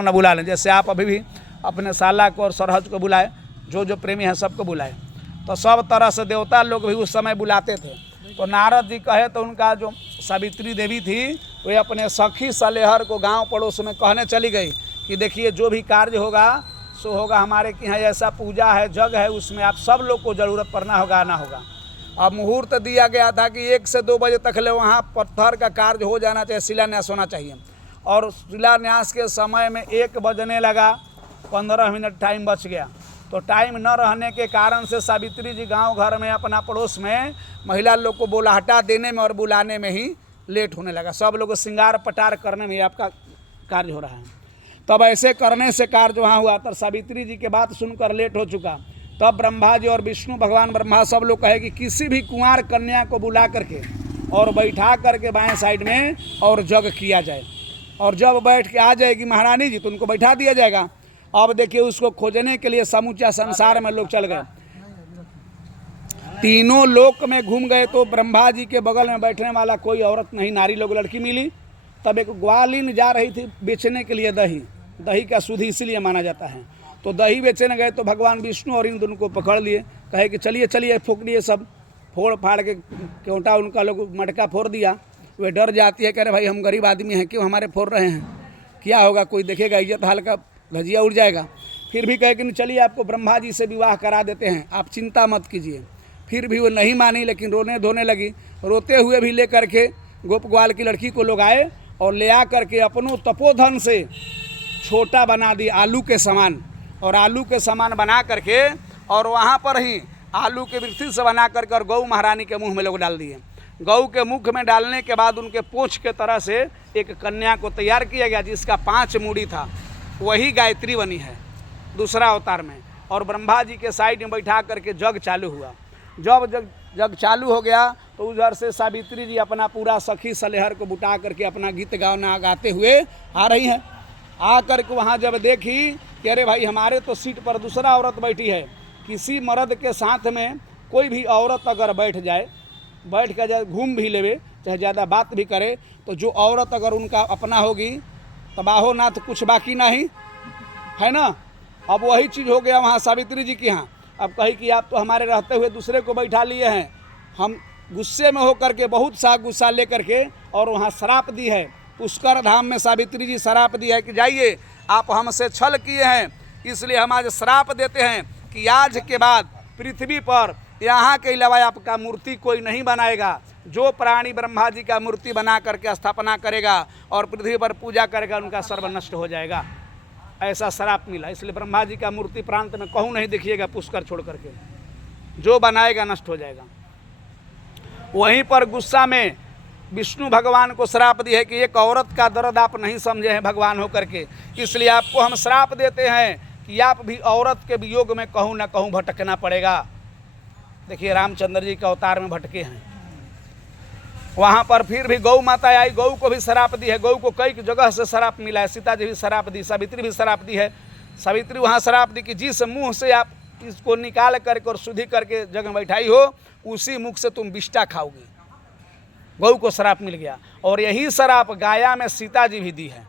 न बुला लें। जैसे आप अभी भी अपने साला को और सरहज को बुलाए, जो प्रेमी हैं सबको बुलाए, तो सब तरह से देवता लोग भी उस समय बुलाते थे। तो नारद जी कहे तो उनका जो सावित्री देवी थी वे अपने सखी सलेहर को गांव पड़ोस में कहने चली गई कि देखिए जो भी कार्य होगा सो होगा, हमारे के यहाँ ऐसा पूजा है, जग है, उसमें आप सब लोग को ज़रूरत पड़ना होगा, आना होगा। अब मुहूर्त दिया गया था कि 1 से 2 बजे तक ले वहाँ पत्थर का कार्य हो जाना चाहिए, शिलान्यास होना चाहिए। और शिलान्यास के समय में 1 बजने लगा, 15 मिनट टाइम बच गया। तो टाइम न रहने के कारण से सावित्री जी गांव घर में अपना पड़ोस में महिला लोग को बोलाहटा देने में और बुलाने में ही लेट होने लगा। सब लोग श्रृंगार पटार करने में आपका कार्य हो रहा है। तब ऐसे करने से कार्य वहाँ हुआ। तर सावित्री जी के बात सुनकर लेट हो चुका। तब ब्रह्मा जी और विष्णु भगवान ब्रह्मा सब लोग कहे कि किसी भी कुंवार कन्या को बुला करके और बैठा करके बाएं साइड में और जग किया जाए, और जब बैठ के आ जाएगी महारानी जी तो उनको बैठा दिया जाएगा। अब देखिए उसको खोजने के लिए समूचा संसार में लोग चल गए, तीनों लोक में घूम गए, तो ब्रह्मा जी के बगल में बैठने वाला कोई औरत नहीं, नारी लोग लड़की मिली। तब एक ग्वालिन जा रही थी बेचने के लिए दही का शुद्ध इसीलिए माना जाता है। तो दही बेचने गए तो भगवान विष्णु और इंद्र उनको पकड़ लिए, कहे कि चलिए चलिए, फूक लिए, सब फोड़ फाड़ के क्योंटा उनका लोग मटका फोड़ दिया। वे डर जाती है, कह रहे भाई हम गरीब आदमी हैं, क्यों हमारे फोड़ रहे हैं, क्या होगा, कोई देखेगा, इज्जत हल्का धजिया उड़ जाएगा। फिर भी कहे कि चलिए आपको ब्रह्मा जी से विवाह करा देते हैं, आप चिंता मत कीजिए। फिर भी वो नहीं मानी, लेकिन रोने धोने लगी। रोते हुए भी ले करके गोप ग्वाल की लड़की को लोग आए और ले आ करके अपनों तपोधन से छोटा बना दी आलू के समान, और आलू के समान बना करके और वहाँ पर ही आलू के वृत्ति से बना करके और गौ महारानी के मुँह में लोग डाल दिए। गौ के मुख में डालने के बाद उनके पूंछ के तरह से एक कन्या को तैयार किया गया जिसका 5 मूड़ी था, वही गायत्री बनी है दूसरा अवतार में। और ब्रह्मा जी के साइड में बैठा करके जग चालू हुआ। जब जग चालू हो गया तो उधर से सावित्री जी अपना पूरा सखी सलेहर को बुटा करके अपना गीत गाना गाते हुए आ रही हैं। आ करके वहाँ जब देखी कि अरे भाई हमारे तो सीट पर दूसरा औरत बैठी है, किसी मर्द के साथ में कोई भी औरत अगर बैठ जाए, बैठ कर जाए घूम भी लेवे, चाहे ज़्यादा बात भी करे, तो जो औरत अगर उनका अपना होगी तबाहो ना तो कुछ बाकी नहीं है ना। अब वही चीज़ हो गया वहाँ सावित्री जी के यहाँ। अब कही कि आप तो हमारे रहते हुए दूसरे को बैठा लिए हैं। हम गुस्से में होकर के बहुत सा गुस्सा ले करके और वहाँ श्राप दी है। पुष्कर धाम में सावित्री जी श्राप दी है कि जाइए, आप हमसे छल किए हैं, इसलिए हम आज श्राप देते हैं कि आज के बाद पृथ्वी पर यहाँ के अलावा आपका मूर्ति कोई नहीं बनाएगा। जो प्राणी ब्रह्मा जी का मूर्ति बना करके स्थापना करेगा और पृथ्वी पर पूजा करेगा, उनका सर्व नष्ट हो जाएगा। ऐसा श्राप मिला। इसलिए ब्रह्मा जी का मूर्ति प्रांत में कहूँ नहीं देखिएगा, पुष्कर छोड़ करके, जो बनाएगा नष्ट हो जाएगा। वहीं पर गुस्सा में विष्णु भगवान को श्राप दी है कि एक औरत का दर्द आप नहीं समझे हैं भगवान होकर के, इसलिए आपको हम श्राप देते हैं कि आप भी औरत के वियोग में कहूँ न कहूँ भटकना पड़ेगा। देखिए रामचंद्र जी के अवतार में भटके हैं। वहाँ पर फिर भी गौ माता आई, गौ को भी श्राप दी है। गौ को कई जगह से श्राप मिला है, सीता जी भी श्राप दी, सावित्री भी श्राप दी है। सावित्री वहाँ श्राप दी कि जिस मुँह से आप इसको निकाल करके और शुद्धि करके जगह बैठाई हो, उसी मुख से तुम विष्टा खाओगी। गौ को श्राप मिल गया। और यही श्राप गाया में सीता जी भी दी है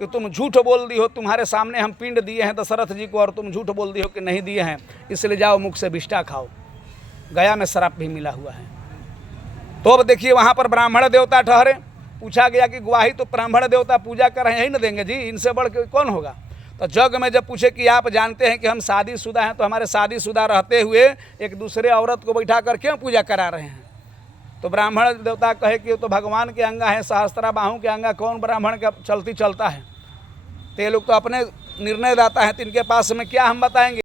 कि तुम झूठ बोल दी हो, तुम्हारे सामने हम पिंड दिए हैं दशरथ जी को और तुम झूठ बोल दी हो कि नहीं दिए हैं, इसलिए जाओ मुख से विष्टा खाओ। गया में श्राप भी मिला हुआ है। तो अब देखिए वहाँ पर ब्राह्मण देवता ठहरे। पूछा गया कि गवाही तो ब्राह्मण देवता पूजा कर रहे हैं, यही न देंगे जी, इनसे बढ़ के कौन होगा। तो जग में जब पूछे कि आप जानते हैं कि हम शादीशुदा हैं, तो हमारे शादीशुदा रहते हुए एक दूसरे औरत को बैठा कर क्यों पूजा करा रहे हैं। तो ब्राह्मण देवता कहे कि तो भगवान के अंगा है, सहस्त्रा बाहु के अंगा कौन ब्राह्मण का चलती चलता है। तो ये लोग तो अपने निर्णय दाता है, तो इनके पास में क्या हम बताएंगे।